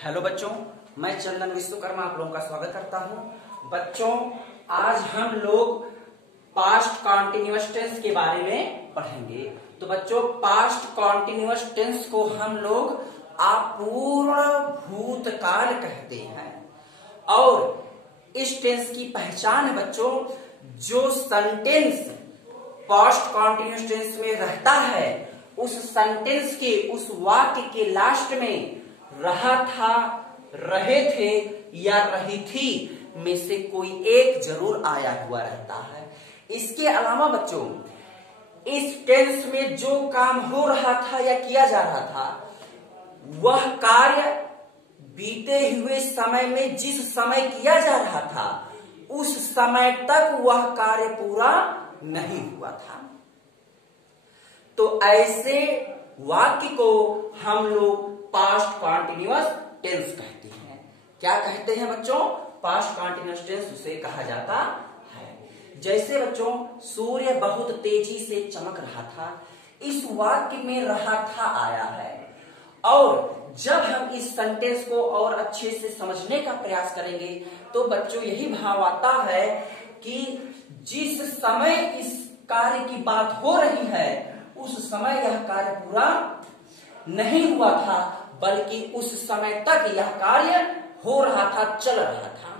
Hello बच्चों, मैं चंदन विश्वकर्मा आप लोगों का स्वागत करता हूं। बच्चों, आज हम लोग पास्ट कॉन्टिन्यूअस टेंस के बारे में पढ़ेंगे। तो बच्चों, पास्ट कॉन्टिन्यूअस टेंस को हम लोग अपूर्ण भूतकाल कहते हैं। और इस टेंस की पहचान है बच्चों, जो सेंटेंस पास्ट कॉन्टिन्यूअस टेंस में रहता है उस सेंटेंस के, उस वाक्य के लास्ट में रहा था, रहे थे या रही थी में से कोई एक जरूर आया हुआ रहता है। इसके अलावा बच्चों, इस टेंस में जो काम हो रहा था या किया जा रहा था वह कार्य बीते हुए समय में जिस समय किया जा रहा था उस समय तक वह कार्य पूरा नहीं हुआ था। तो ऐसे वाक्य को हम लोग पास्ट कॉन्टिन्यूअस टेंस कहते हैं। क्या कहते हैं बच्चों? पास्ट कॉन्टिन्यूअस टेंस उसे कहा जाता है। जैसे बच्चों, सूर्य बहुत तेजी से चमक रहा था, इस वाक्य में रहा था आया है। और जब हम इस सेंटेंस को और अच्छे से समझने का प्रयास करेंगे तो बच्चों यही भाव आता है कि जिस समय इस कार्य की बात हो रही है उस समय यह कार्य पूरा नहीं हुआ था, बल्कि उस समय तक यह कार्य हो रहा था, चल रहा था।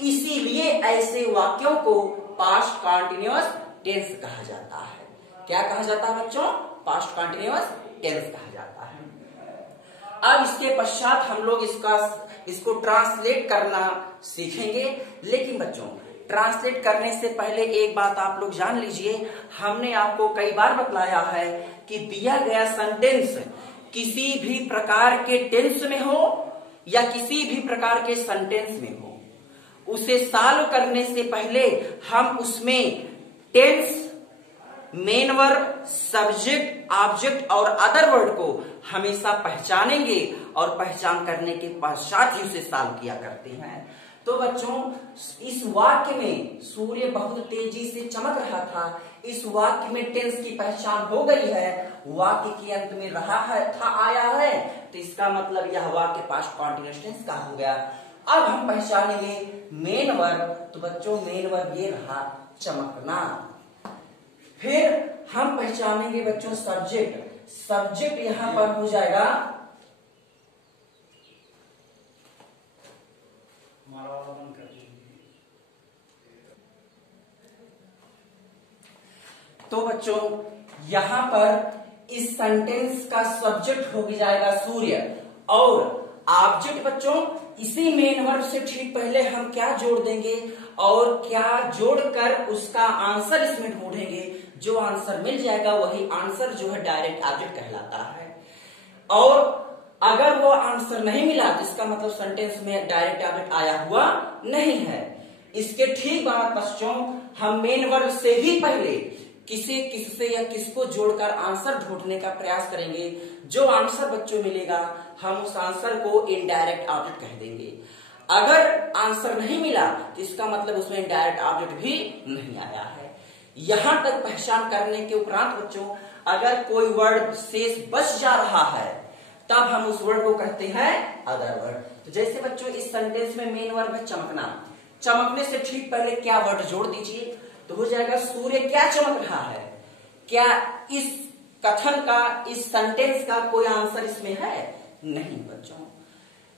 इसीलिए ऐसे वाक्यों को पास्ट कॉन्टिन्यूअस टेंस कहा जाता है। क्या कहा जाता है बच्चों? पास्ट कॉन्टिन्यूअस टेंस कहा जाता है। अब इसके पश्चात हम लोग इसको ट्रांसलेट करना सीखेंगे। लेकिन बच्चों, ट्रांसलेट करने से पहले एक बात आप लोग जान लीजिए, हमने आपको कई बार बतलाया है कि दिया गया सेंटेंस किसी भी प्रकार के टेंस में हो या किसी भी प्रकार के सेंटेंस में हो, उसे सॉल्व करने से पहले हम उसमें tense, main verb, subject, object और अदर वर्ड को हमेशा पहचानेंगे और पहचान करने के पश्चात ही उसे सॉल्व किया करते हैं। तो बच्चों, इस वाक्य में सूर्य बहुत तेजी से चमक रहा था, इस वाक्य में टेंस की पहचान हो गई है। वाक्य के अंत में रहा है, था, आया है, तो इसका मतलब यह वाक्य पास्ट कॉन्टिन्यूअस टेंस का हो गया। अब हम पहचानेंगे मेन वर्ब। तो बच्चों, मेन वर्ब ये रहा, चमकना। फिर हम पहचानेंगे बच्चों सब्जेक्ट। सब्जेक्ट यहां पर हो जाएगा तो बच्चों यहां पर इस सेंटेंस का सब्जेक्ट हो जाएगा सूर्य, और ऑब्जेक्ट बच्चों इसी मेन वर्ब से ठीक पहले हम क्या जोड़ देंगे और क्या जोड़कर उसका आंसर इसमें ढूंढेंगे। जो आंसर मिल जाएगा वही आंसर जो है डायरेक्ट ऑब्जेक्ट कहलाता है। और अगर वो आंसर नहीं मिला तो इसका मतलब सेंटेंस में डायरेक्ट ऑब्जेक्ट आया हुआ नहीं है। इसके ठीक बाद बच्चों हम मेन वर्ब से भी पहले किससे या किसको जोड़कर आंसर ढूंढने का प्रयास करेंगे। जो आंसर बच्चों मिलेगा हम उस आंसर को इनडायरेक्ट ऑब्जेक्ट कह देंगे। अगर आंसर नहीं मिला तो इसका मतलब उसमें इनडायरेक्ट ऑब्जेक्ट भी नहीं आया है। यहां तक पहचान करने के उपरांत बच्चों अगर कोई वर्ड शेष बच जा रहा है तब हम उस वर्ड को कहते हैं अदर वर्ड। तो जैसे बच्चों इस सेंटेंस में मेन वर्ब है चमकना, चमकने से ठीक पहले क्या वर्ड जोड़ दीजिए तो हो जाएगा सूर्य क्या चमक रहा है। क्या इस कथन का, इस सेंटेंस का कोई आंसर इसमें है? नहीं बच्चों।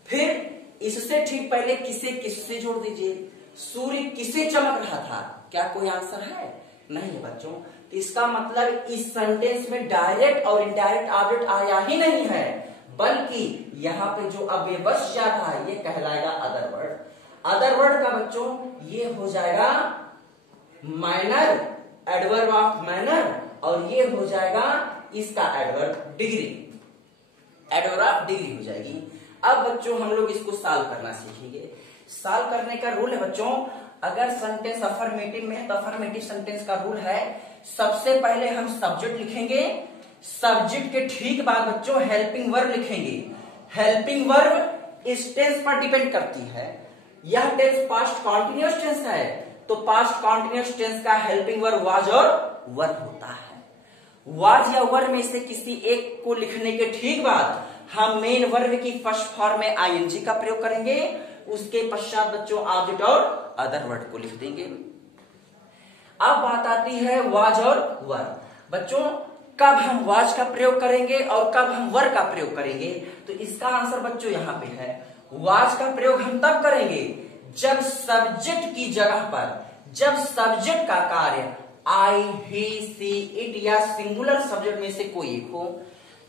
फिर इससे ठीक पहले किससे जोड़ दीजिए, सूर्य किसे चमक रहा था, क्या कोई आंसर है? नहीं बच्चों। तो इसका मतलब इस सेंटेंस में डायरेक्ट और इनडायरेक्ट ऑब्जेक्ट आया ही नहीं है, बल्कि यहाँ पे जो अब ये बच जाता है ये कहलाएगा अदर वर्ड। अदर वर्ड का बच्चों ये हो जाएगा माइनर, एडवर्ब ऑफ मैनर, और ये हो जाएगा इसका adverb degree, adverb of degree हो जाएगी। अब बच्चों हम लोग इसको सॉल्व करना सीखेंगे। सॉल्व करने का रूल है बच्चों, अगर सेंटेंस अफर्मेटिव में है तो अफर्मेटिव सेंटेंस का रूल है सबसे पहले हम सब्जेक्ट लिखेंगे, सब्जेक्ट के ठीक बाद बच्चों हेल्पिंग वर्ब लिखेंगे। हेल्पिंग वर्ब इस टेंस पर डिपेंड करती है। यह टेंस पास्ट कॉन्टिन्यूअस टेंस है तो पास्ट कॉन्टिन्यूअस टेंस का हेल्पिंग वर्ब वाज और वर होता है। वाज या वर में से किसी एक को लिखने के ठीक बाद हम मेन वर्ब की फर्स्ट फॉर्म में आईएनजी का प्रयोग करेंगे, उसके पश्चात बच्चों ऑब्जेक्ट और अदर वर्ड को लिख देंगे। अब बात आती है वाज और वर। बच्चों कब हम वाज का प्रयोग करेंगे और कब हम वर का प्रयोग करेंगे, तो इसका आंसर बच्चों यहां पे है। वाज का प्रयोग हम तब करेंगे जब सब्जेक्ट की जगह पर, जब सब्जेक्ट का कार्य आई, ही, सी, इट या सिंगुलर सब्जेक्ट में से कोई एक हो,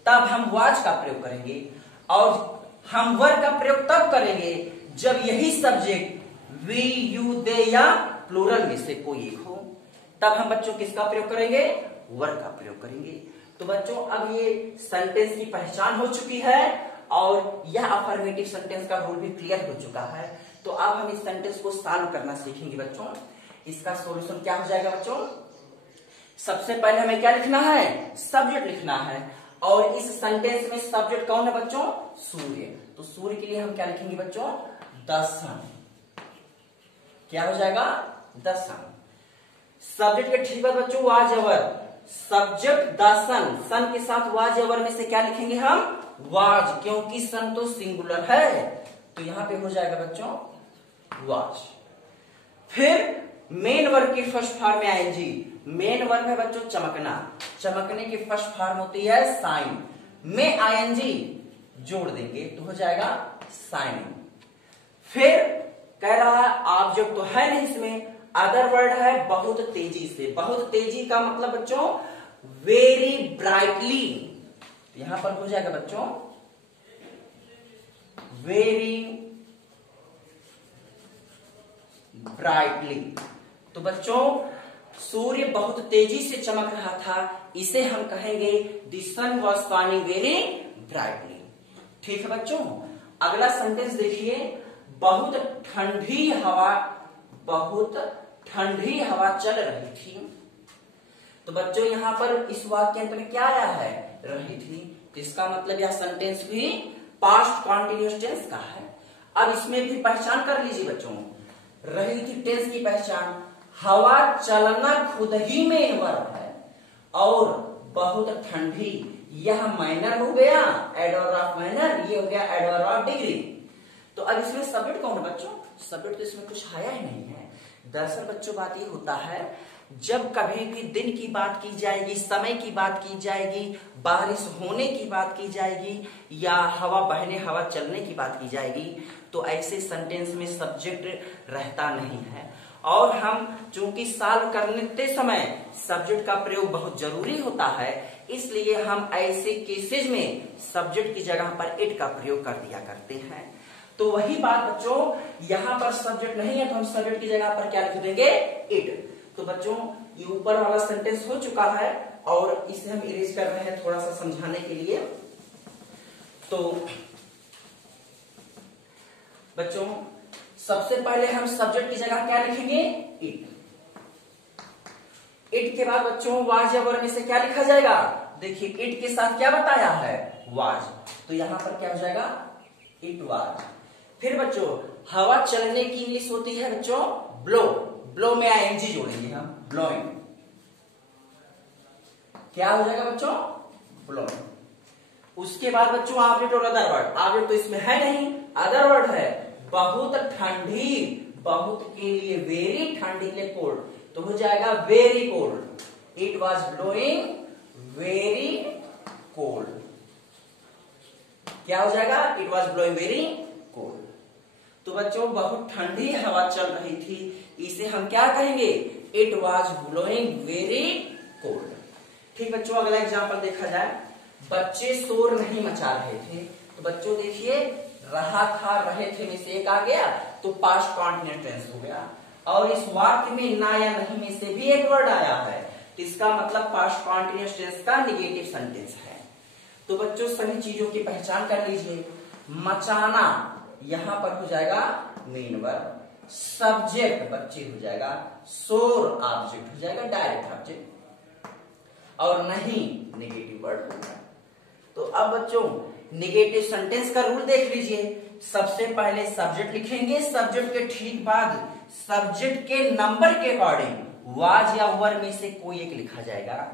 तब हम वाज का प्रयोग करेंगे। और हम वर का प्रयोग तब करेंगे जब यही सब्जेक्ट वी, यू, दे या प्लूरल में से कोई एक हो, तब हम बच्चों किसका प्रयोग करेंगे, वर का प्रयोग करेंगे। तो बच्चों अब ये सेंटेंस की पहचान हो चुकी है और यह अफर्मेटिव सेंटेंस का रूल भी क्लियर हो चुका है। तो अब हम इस सेंटेंस को सॉल्व करना सीखेंगे बच्चों। इसका सॉल्यूशन क्या हो जाएगा बच्चों, सबसे पहले हमें क्या लिखना है, सब्जेक्ट लिखना है। और इस सेंटेंस में सब्जेक्ट कौन है बच्चों, सूर्य। तो सूर्य के लिए हम क्या लिखेंगे बच्चों, द सन। क्या हो जाएगा, द सन। सब्जेक्ट के ठीक बाद बच्चों वाज अवर, सब्जेक्ट द सन, सन के साथ वाज अवर में से क्या लिखेंगे हम, वाज, क्योंकि सन तो सिंगुलर है, तो यहां पे हो जाएगा बच्चों वाज। फिर मेन वर्ब की फर्स्ट फॉर्म में आएंगी। मेन वर्ब है बच्चों चमकना, चमकने की फर्स्ट फॉर्म होती है साइन, में आईएनजी जोड़ देंगे तो हो जाएगा साइनिंग। फिर कह रहा है ऑब्जेक्ट तो है नहीं इसमें, अदर वर्ड है बहुत तेजी से। बहुत तेजी का मतलब बच्चों वेरी ब्राइटली, यहां पर हो जाएगा बच्चों वेरी ब्राइटली। तो बच्चों सूर्य बहुत तेजी से चमक रहा था, इसे हम कहेंगे the sun was shining very brightly. ठीक है बच्चों, अगला सेंटेंस देखिए, बहुत ठंडी हवा, बहुत ठंडी हवा चल रही थी। तो बच्चों यहां पर इस वाक्यांत में क्या आया है, रही थी, तो इसका मतलब यह सेंटेंस भी पास्ट कॉन्टिन्यूअस टेंस का है। अब इसमें भी पहचान कर लीजिए बच्चों, रही थी टेंस की पहचान, हवा चलना खुद ही में वर्ब है, और बहुत ठंडी यह माइनर हो गया, एडवर्ब ऑफ माइनर, ये हो गया एडवर्ब ऑफ डिग्री। तो अब इसमें सब्जेक्ट कौन है बच्चों, सब्जेक्ट तो इसमें कुछ आया ही नहीं है। दरअसल बच्चों बात ये होता है, जब कभी भी दिन की बात की जाएगी, समय की बात की जाएगी, बारिश होने की बात की जाएगी, या हवा बहने, हवा चलने की बात की जाएगी, तो ऐसे सेंटेंस में सब्जेक्ट रहता नहीं है। और हम चूंकि सॉल्व करते समय सब्जेक्ट का प्रयोग बहुत जरूरी होता है, इसलिए हम ऐसे केसेज में सब्जेक्ट की जगह पर इट का प्रयोग कर दिया करते हैं। तो वही बात बच्चों, यहां पर सब्जेक्ट नहीं है तो हम सब्जेक्ट की जगह पर क्या लिख देंगे, इट। तो बच्चों ये ऊपर वाला सेंटेंस हो चुका है और इसे हम इरेज कर रहे हैं थोड़ा सा समझाने के लिए। तो बच्चों सबसे पहले हम सब्जेक्ट की जगह क्या लिखेंगे, इट। इट के बाद बच्चों वाज या वर्ब में से क्या लिखा जाएगा, देखिए इट के साथ क्या बताया है, वाज, तो यहां पर क्या हो जाएगा, इट वाज। फिर बच्चों हवा चलने की इंग्लिश होती है बच्चों ब्लो, ब्लो में आईएनजी जोड़ेंगे हम, ब्लोइंग। क्या हो जाएगा बच्चों, ब्लोइंग। उसके बाद बच्चों ऑब्जेक्ट और अदर वर्ड, ऑब्जेक्ट तो इसमें है नहीं, अदर वर्ड है बहुत ठंडी, बहुत के लिए वेरी, ठंडी के लिए कोल्ड, तो हो जाएगा very cold. It was blowing very cold. क्या हो जाएगा, it was blowing very cold. तो बच्चों बहुत ठंडी हवा चल रही थी, इसे हम क्या कहेंगे, it was blowing very cold. ठीक बच्चों, अगला एग्जाम्पल देखा जाए, बच्चे शोर नहीं मचा रहे थे। तो बच्चों देखिए रहा था, रहे थे में से एक आ गया तो पास्ट कॉन्टिन्यूअस टेंस हो गया, और इस वाक्य में ना या नहीं में से भी एक वर्ड आया है, इसका मतलब पास्ट कॉन्टिन्यूअस टेंस का निगेटिव सेंटेंस है। तो बच्चों सभी चीजों की पहचान कर लीजिए, मचाना यहां पर हो जाएगा मेन वर्ब, सब्जेक्ट बच्चे हो जाएगा, शोर ऑब्जेक्ट हो जाएगा, डायरेक्ट ऑब्जेक्ट, और नहीं नेगेटिव वर्ड होगा। तो अब बच्चों नेगेटिव सेंटेंस का रूल देख लीजिए, सबसे पहले सब्जेक्ट लिखेंगे, सब्जेक्ट के ठीक बाद सब्जेक्ट के नंबर के अकॉर्डिंग वाज या वर में से कोई एक लिखा जाएगा।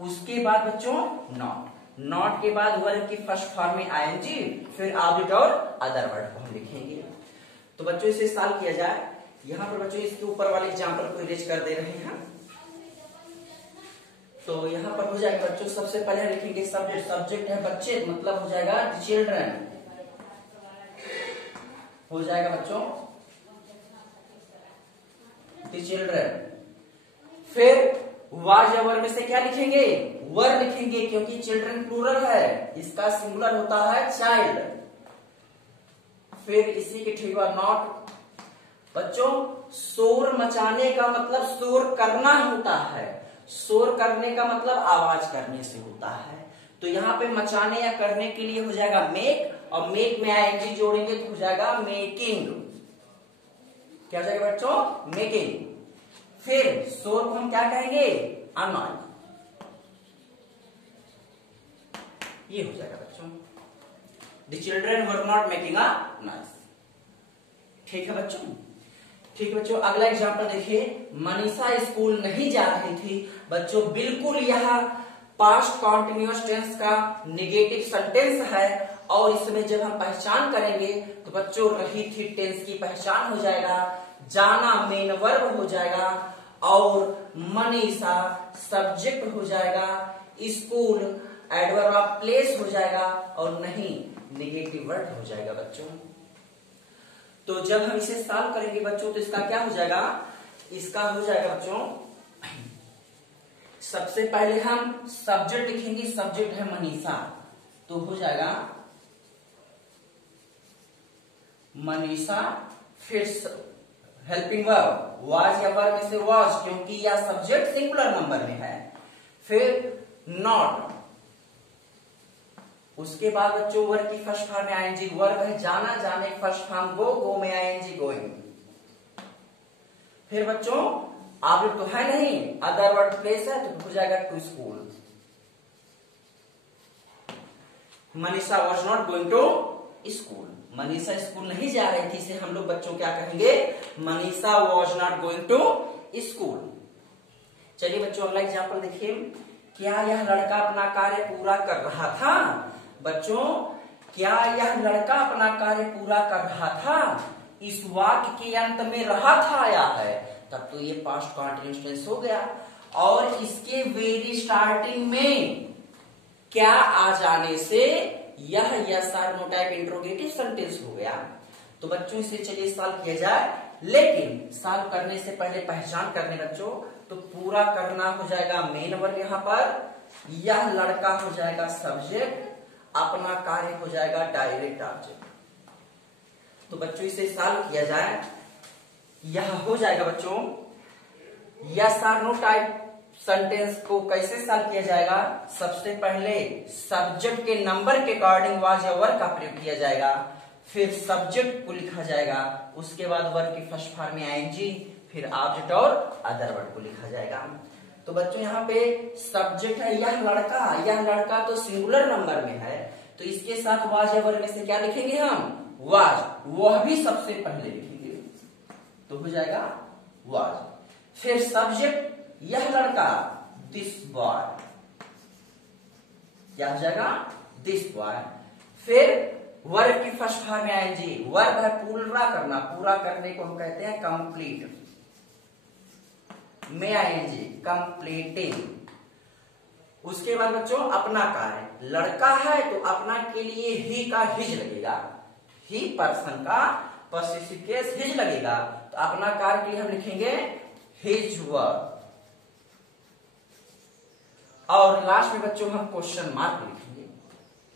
उसके बाद बच्चों नॉट, नॉट के बाद वर्ब की फर्स्ट फॉर्म में आईएनजी, फिर ऑब्जेक्ट और अदर वर्ड को हम लिखेंगे। तो बच्चों इसे सॉल्व किया जाए। यहाँ पर बच्चों इसके ऊपर वाले एग्जाम्पल को इरेज कर दे रहे हैं। तो यहाँ पर हो जाएगा बच्चों, सबसे पहले लिखेंगे सब्जेक्ट। सब्जेक्ट है बच्चे, मतलब हो जाएगा चिल्ड्रन, हो जाएगा बच्चों चिल्ड्रन। फिर वाज या वर में से क्या लिखेंगे? वर लिखेंगे, क्योंकि चिल्ड्रन प्लूरल है, इसका सिंगुलर होता है चाइल्ड। फिर इसी के ठीक बाद नॉट। बच्चों शोर मचाने का मतलब शोर करना होता है, शोर करने का मतलब आवाज करने से होता है। तो यहाँ पे मचाने या करने के लिए हो जाएगा मेक, और मेक में आईएनजी जोड़ेंगे तो हो जाएगा मेकिंग। क्या हो जाएगा बच्चों? मेकिंग। फिर शोर को हम क्या कहेंगे? अनॉइज। ये हो जाएगा बच्चों, the children were not making a noise. ठीक है बच्चों? ठीक है बच्चों, अगला एग्जांपल देखिए। मनीषा स्कूल नहीं जा रही थी। बच्चों बिल्कुल यह पास्ट कॉन्टिन्यूअस टेंस का नेगेटिव सेंटेंस है, और इसमें जब हम पहचान करेंगे तो बच्चों रही थी टेंस की पहचान हो जाएगा, जाना मेन वर्ब हो जाएगा, और मनीषा सब्जेक्ट हो जाएगा, स्कूल एडवर्ब ऑफ प्लेस हो जाएगा, और नहीं नेगेटिव वर्ड हो जाएगा बच्चों। तो जब हम इसे सॉल्व करेंगे बच्चों तो इसका क्या हो जाएगा? इसका हो जाएगा बच्चों, सबसे पहले हम सब्जेक्ट लिखेंगे, सब्जेक्ट है मनीषा, तो हो जाएगा मनीषा। फिर हेल्पिंग वर्ब वाज या वर्ब में से वाज, क्योंकि यह सब्जेक्ट सिंगुलर नंबर में है। फिर नॉट, उसके बाद बच्चों वर्ब की फर्स्ट फॉर्म में आईएनजी, वर्ब है जाना, जाने की फर्स्ट फॉर्म गो, गो में आईएनजी गोइंग। फिर बच्चों ऑब्जेक्ट तो है नहीं, अदर वर्ड प्लेस है, तो हो जाएगा to school. Manisha was not going to school, Manisha school नहीं जा रही थी, इसे हम लोग बच्चों क्या कहेंगे? Manisha was not going to school. चलिए बच्चों अगला एग्जाम्पल देखिए। क्या यह लड़का अपना कार्य पूरा कर रहा था? बच्चों क्या यह लड़का अपना कार्य पूरा कर रहा था? इस वाक्य के अंत में रहा था आया है, तब तो ये पास्ट कॉन्टिन्यूअस टेंस हो गया। और इसके वेरी स्टार्टिंग में क्या आ जाने से यह yes or no type interrogative sentence हो गया। तो बच्चों इसे चलिए सॉल्व किया जाए, लेकिन सॉल्व करने से पहले पहचान करने बच्चों, तो पूरा करना हो जाएगा मेन वर्ब यहाँ पर, यह लड़का हो जाएगा सब्जेक्ट, अपना कार्य हो जाएगा डायरेक्ट ऑब्जेक्ट। तो बच्चों इसे सॉल्व किया जाए, यह हो जाएगा बच्चों yes or no type sentence को कैसे सॉल्व किया जाएगा? सबसे पहले सब्जेक्ट के नंबर के अकॉर्डिंग वाज या वर का प्रयोग किया जाएगा, फिर सब्जेक्ट को लिखा जाएगा, उसके बाद वर्ब की फर्स्ट फॉर्म में आईएनजी, फिर ऑब्जेक्ट और अदर वर्ड को लिखा जाएगा। तो बच्चों यहाँ पे सब्जेक्ट है यह लड़का तो सिंगुलर नंबर में है, तो इसके साथ वाज या वर्ब में से क्या लिखेंगे हम? वाज, वह भी सबसे पहले लिखेंगे, तो हो जाएगा वाज। फिर सब्जेक्ट यह लड़का, दिस बॉय, क्या हो जाएगा? This boy. फिर वर्ब की फर्स्ट फॉर्म में आएंगे, वर्ब है पूरा करना, पूरा करने को हम कहते हैं कंप्लीट, में आएंगे कंप्लीटिंग। उसके बाद बच्चों अपना कार्य, लड़का है तो अपना के लिए ही का हिज लगेगा, ही पर्सन का पॉसेसिव केस हिज लगेगा, तो अपना कार्य के लिए हम लिखेंगे हिज वर्क। और लास्ट में बच्चों हम क्वेश्चन मार्क लिखेंगे,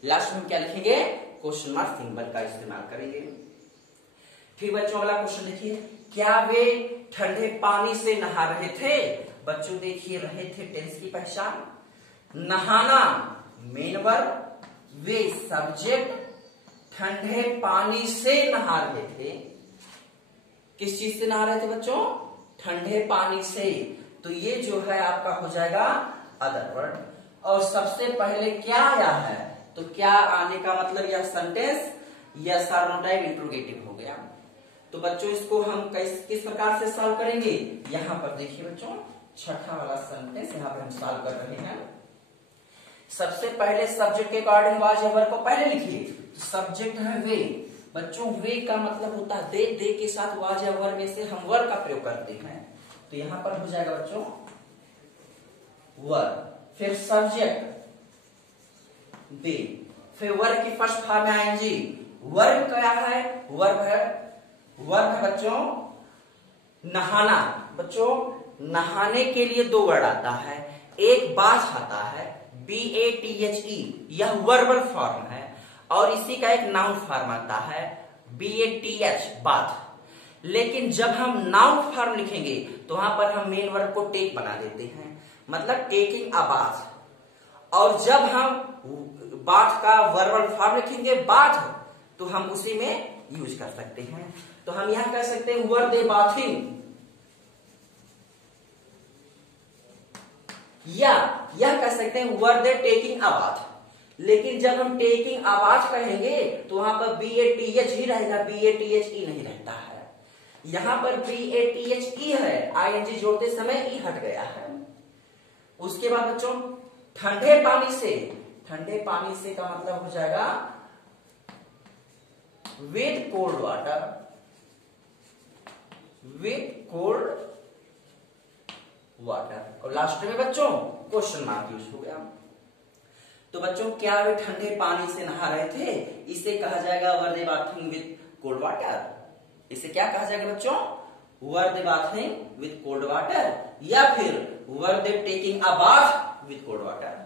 लास्ट में क्या लिखेंगे? क्वेश्चन मार्क सिंबल का इस्तेमाल करेंगे। फिर बच्चों अगला क्वेश्चन देखिए, क्या वे ठंडे पानी से नहा रहे थे? बच्चों देखिए रहे थे टेंस की पहचान, नहाना मेन वर्ब, वे सब्जेक्ट, ठंडे पानी से नहा रहे थे। किस चीज से नहा रहे थे बच्चों? ठंडे पानी से, तो ये जो है आपका हो जाएगा अदर वर्ड। और सबसे पहले क्या आया है, तो क्या आने का मतलब यह sentence yes or no type interrogative हो गया। तो बच्चों इसको हम किस प्रकार से सॉल्व करेंगे? यहाँ पर देखिए बच्चों छठा वाला सेंटेंस यहाँ पर हम सॉल्व कर रहे हैं। सबसे पहले सब्जेक्ट के अकॉर्डिंग वाज या वर्ब को पहले लिखिए। तो सब्जेक्ट है वे। बच्चों वे का मतलब होता है दे के साथ वाज या वर्ब में से हम वर्ब का प्रयोग करते हैं। तो यहां पर हो जाएगा बच्चों वर्ब, फिर सब्जेक्ट दे, फिर वर्ब की फर्स्ट फॉर्म में आएंगे। वर्ब क्या है? वर्ब है बच्चों नहाना। बच्चों नहाने के लिए दो वर्ड आता है, एक बाथ आता है BATHE, यह वर्बल फॉर्म है, और इसी का एक नाउन फॉर्म आता है BATH बाथ। लेकिन जब हम नाउन फॉर्म लिखेंगे तो वहां पर हम मेन वर्ब को टेक बना देते हैं, मतलब टेकिंग अ बाथ। और जब हम बाथ का वर्बल फॉर्म लिखेंगे बाथ, तो हम उसी में यूज कर सकते हैं। तो हम यहां कह सकते हैं वर दे बाथिंग, या यह कह सकते हैं वर दे टेकिंग अ बाथ। लेकिन जब हम टेकिंग अ बाथ कहेंगे तो वहां पर BATH ही रहेगा, BATHE नहीं रहता है। यहां पर BATHE है, ING जोड़ते समय ई हट गया है। उसके बाद बच्चों ठंडे पानी से, ठंडे पानी से का मतलब हो जाएगा with cold water, with cold water. और लास्ट में बच्चों क्वेश्चन मार्क यूज हो गया। तो बच्चों क्या वे ठंडे पानी से नहा रहे थे? इसे कहा जाएगा were they bathing with cold water. इसे क्या कहा जाएगा बच्चों? Were they bathing with cold water, या फिर were they taking a bath with cold water.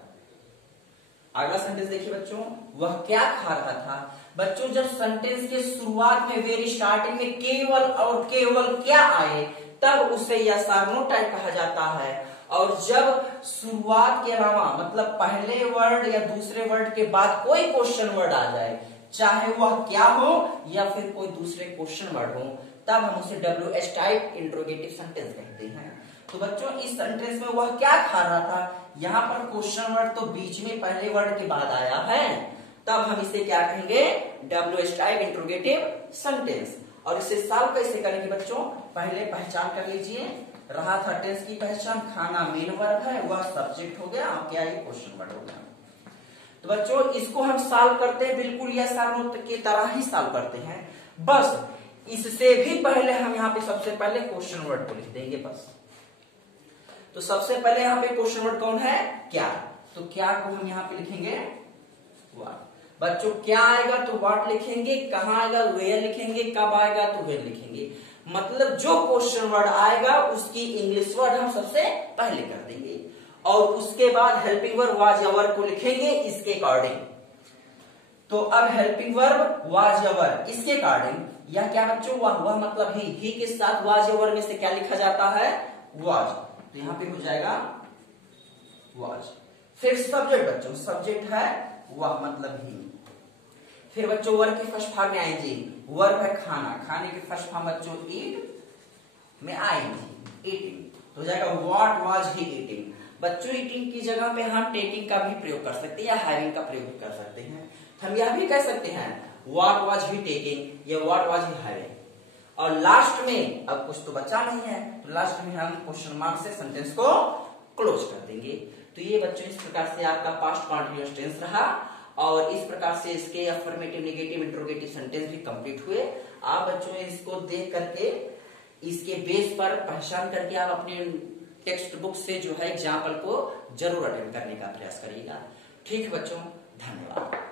अगला सेंटेंस देखिए बच्चों, वह क्या खा रहा था? बच्चों जब सेंटेंस के शुरुआत में वेरी स्टार्टिंग में केवल और केवल क्या आए तब उसे यस और नो टाइप कहा जाता है। और जब शुरुआत के अलावा मतलब पहले वर्ड या दूसरे वर्ड के बाद कोई क्वेश्चन वर्ड आ जाए, चाहे वह क्या हो या फिर कोई दूसरे क्वेश्चन वर्ड हो, तब हम उसे WH टाइप इंट्रोगेटिव सेंटेंस कहते हैं। तो बच्चों इस सेंटेंस में वह क्या खा रहा था, यहाँ पर क्वेश्चन वर्ड तो बीच में पहले वर्ड के बाद आया है, तब हम इसे क्या कहेंगे? WH type interrogative sentence. और इसे सॉल्व कैसे करेंगे बच्चों? पहले पहचान कर लीजिए। रहा था टेंस की पहचान, खाना मेन वर्ब है, वह सब्जेक्ट हो गया, क्या ये क्वेश्चन वर्ड हो गया। तो बच्चों इसको हम सॉल्व करते हैं बिल्कुल या सारणों की तरह ही सॉल्व करते हैं, बस इससे भी पहले हम यहाँ पे सबसे पहले क्वेश्चन वर्ड को लिख देंगे बस। तो सबसे पहले यहाँ पे क्वेश्चन वर्ड कौन है? क्या। तो क्या को हम यहाँ पे लिखेंगे व्हाट। बच्चों क्या आएगा तो व्हाट लिखेंगे, कहाँ आएगा वेयर लिखेंगे, कब आएगा तो वेयर लिखेंगे। मतलब जो क्वेश्चन वर्ड आएगा उसकी इंग्लिश वर्ड हम सबसे पहले कर देंगे, और उसके बाद हेल्पिंग वर्ब वाज या वर को लिखेंगे इसके अकॉर्डिंग। तो अब हेल्पिंग वर्ब वाज या वर इसके अकॉर्डिंग, या क्या बच्चों वह मतलब ही के साथ वाज या वर में से क्या लिखा जाता है? वाज। तो यहाँ पे हो जाएगा वाज। फिर सब्जेक्ट बच्चों, सब्जेक्ट है वह मतलब ही। फिर बच्चों वर्ब की फर्स्ट फॉर्म में आएंगे, वर्ब है खाना, खाने की फर्स्ट फॉर्म बच्चों ईट में आएंगे ईटिंग, तो हो जाएगा व्हाट वाज ही ईटिंग। बच्चों ईटिंग की जगह पे हम टेकिंग का भी प्रयोग कर सकते हैं या हैविंग का प्रयोग भी कर सकते हैं। हम यह भी कह सकते हैं व्हाट वाज ही टेकिंग या व्हाट वाज ही हैविंग। और लास्ट में अब कुछ तो बचा नहीं है, तो लास्ट में हम क्वेश्चन मार्क से सेंटेंस को क्लोज कर देंगे। तो ये बच्चों इस प्रकार से आपका पास्ट कंटीन्यूअस टेंस रहा, और इस प्रकार से इसके अफर्मेटिव, नेगेटिव, इंट्रोगेटिव सेंटेंस भी कंप्लीट हुए। आप बच्चों इसको देख करके इसके बेस पर पहचान करके आप अपने टेक्स्ट बुक से जो है एग्जाम्पल को जरूर अटेंड करने का प्रयास करिएगा। ठीक है बच्चों, धन्यवाद।